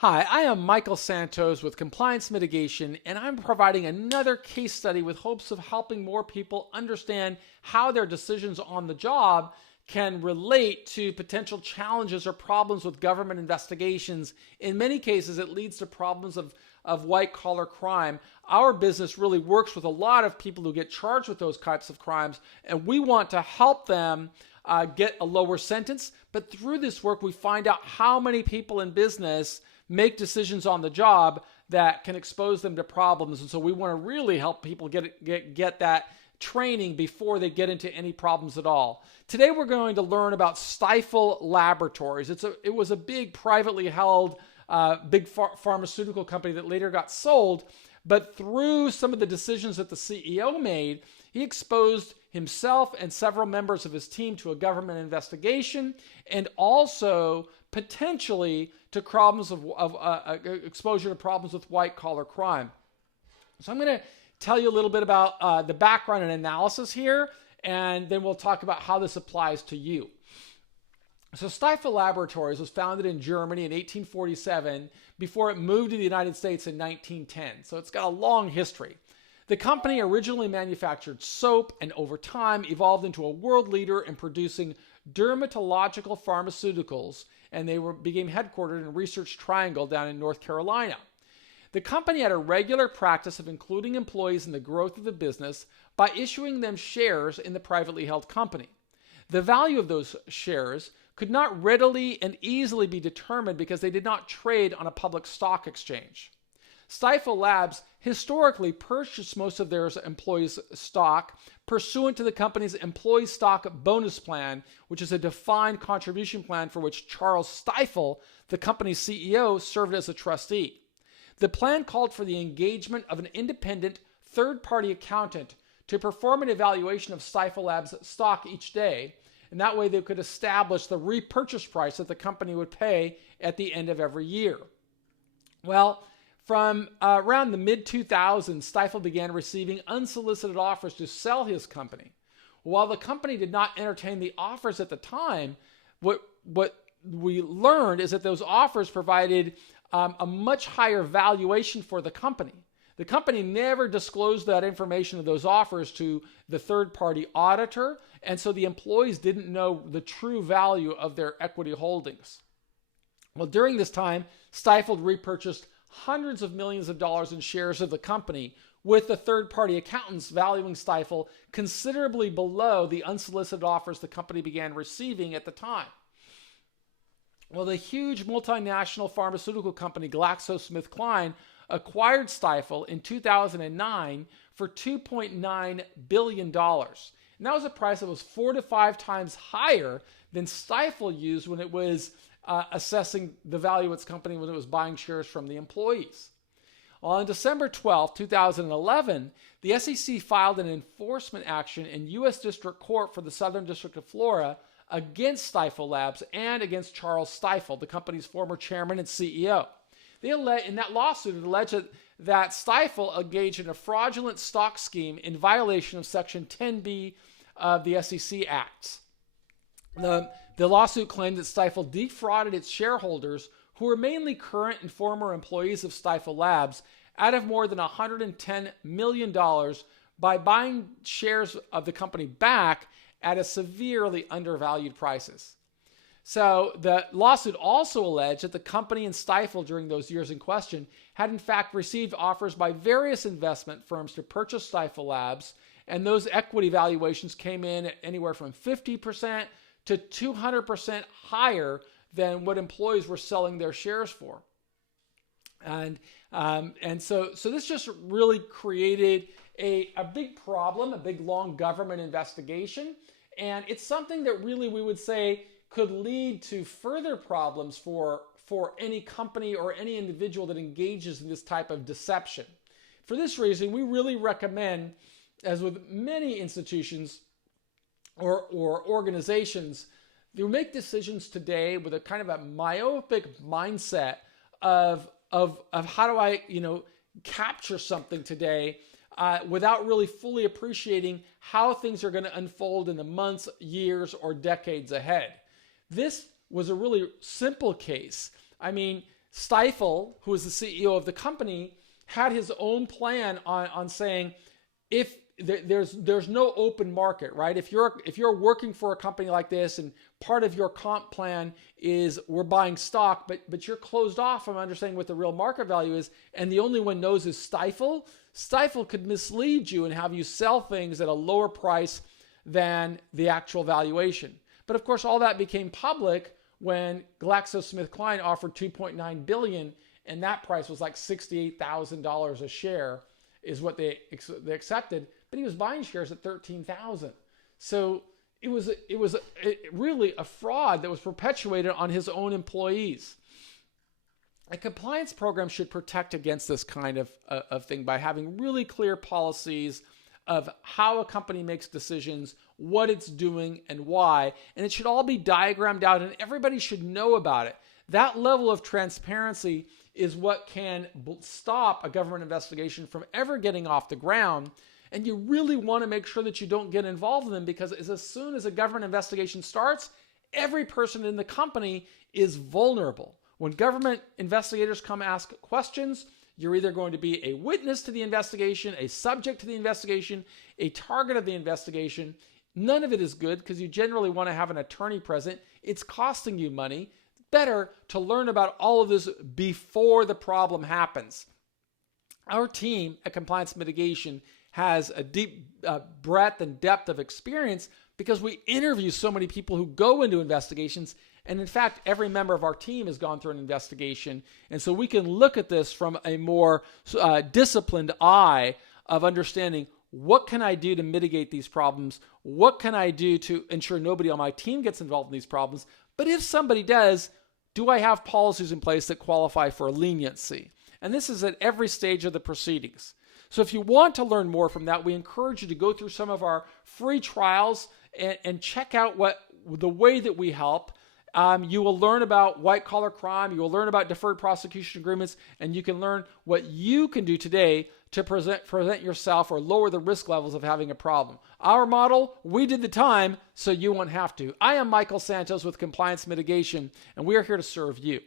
Hi, I am Michael Santos with Compliance Mitigation, and I'm providing another case study with hopes of helping more people understand how their decisions on the job can relate to potential challenges or problems with government investigations. In many cases, it leads to problems of white collar crime. Our business really works with a lot of people who get charged with those types of crimes, and we want to help them get a lower sentence. But through this work, we find out how many people in business make decisions on the job that can expose them to problems. And so we want to really help people get that training before they get into any problems at all. Today we're going to learn about Stiefel Laboratories. It was a big privately held pharmaceutical company that later got sold. But through some of the decisions that the CEO made, he exposed himself and several members of his team to a government investigation, and also potentially to problems of exposure to problems with white collar crime. So I'm going to tell you a little bit about the background and analysis here, and then we'll talk about how this applies to you. So Stiefel Laboratories was founded in Germany in 1847 before it moved to the United States in 1910. So it's got a long history. The company originally manufactured soap and over time evolved into a world leader in producing dermatological pharmaceuticals, and they became headquartered in Research Triangle down in North Carolina. The company had a regular practice of including employees in the growth of the business by issuing them shares in the privately held company. The value of those shares could not readily and easily be determined because they did not trade on a public stock exchange. Stiefel Labs historically purchased most of their employees' stock pursuant to the company's employee stock bonus plan, which is a defined contribution plan for which Charles Stiefel, the company's CEO, served as a trustee. The plan called for the engagement of an independent third-party accountant to perform an evaluation of Stiefel Labs' stock each day, and that way they could establish the repurchase price that the company would pay at the end of every year. Well, from around the mid-2000s, Stiefel began receiving unsolicited offers to sell his company. While the company did not entertain the offers at the time, what we learned is that those offers provided a much higher valuation for the company. The company never disclosed that information of those offers to the third-party auditor, and so the employees didn't know the true value of their equity holdings. Well, during this time, Stiefel repurchased hundreds of millions of dollars in shares of the company, with the third-party accountants valuing Stiefel considerably below the unsolicited offers the company began receiving at the time. Well, the huge multinational pharmaceutical company GlaxoSmithKline acquired Stiefel in 2009 for $2.9 billion. And that was a price that was 4 to 5 times higher than Stiefel used when it was assessing the value of its company when it was buying shares from the employees. On December 12, 2011, the SEC filed an enforcement action in U.S. District Court for the Southern District of Florida against Stiefel Labs and against Charles Stiefel, the company's former chairman and CEO. In that lawsuit, it alleged that Stiefel engaged in a fraudulent stock scheme in violation of Section 10B of the SEC Acts. The lawsuit claimed that Stiefel defrauded its shareholders, who were mainly current and former employees of Stiefel Labs, out of more than $110 million by buying shares of the company back at a severely undervalued prices. So the lawsuit also alleged that the company and Stiefel during those years in question had in fact received offers by various investment firms to purchase Stiefel Labs, and those equity valuations came in at anywhere from 50% to 200% higher than what employees were selling their shares for. And so this just really created a big problem, a big long government investigation. And it's something that really we would say could lead to further problems for any company or any individual that engages in this type of deception. For this reason, we really recommend, as with many institutions or organizations, they make decisions today with a kind of a myopic mindset of how do I, capture something today without really fully appreciating how things are going to unfold in the months, years, or decades ahead. This was a really simple case. I mean, Stiefel, who was the CEO of the company, had his own plan on saying, if there's no open market, right? If you're working for a company like this and part of your comp plan is we're buying stock, but you're closed off from understanding what the real market value is, and the only one knows is Stiefel. Stiefel could mislead you and have you sell things at a lower price than the actual valuation. But of course, all that became public when GlaxoSmithKline offered $2.9 billion, and that price was like $68,000 a share, is what they accepted. But he was buying shares at $13,000. So it was really a fraud that was perpetuated on his own employees. A compliance program should protect against this kind of thing by having really clear policies of how a company makes decisions, what it's doing, and why. And it should all be diagrammed out, and everybody should know about it. That level of transparency is what can stop a government investigation from ever getting off the ground. And you really want to make sure that you don't get involved in them, because as soon as a government investigation starts, every person in the company is vulnerable. When government investigators come ask questions, you're either going to be a witness to the investigation, a subject to the investigation, a target of the investigation. None of it is good, because you generally want to have an attorney present. It's costing you money. Better to learn about all of this before the problem happens. Our team at Compliance Mitigation has a deep breadth and depth of experience because we interview so many people who go into investigations. And in fact, every member of our team has gone through an investigation. And so we can look at this from a more disciplined eye of understanding, what can I do to mitigate these problems? What can I do to ensure nobody on my team gets involved in these problems? But if somebody does, do I have policies in place that qualify for leniency? And this is at every stage of the proceedings. So if you want to learn more from that, we encourage you to go through some of our free trials and check out the way that we help. You will learn about white-collar crime. You will learn about deferred prosecution agreements, and you can learn what you can do today to present yourself or lower the risk levels of having a problem. Our model, we did the time, so you won't have to. I am Michael Santos with Compliance Mitigation, and we are here to serve you.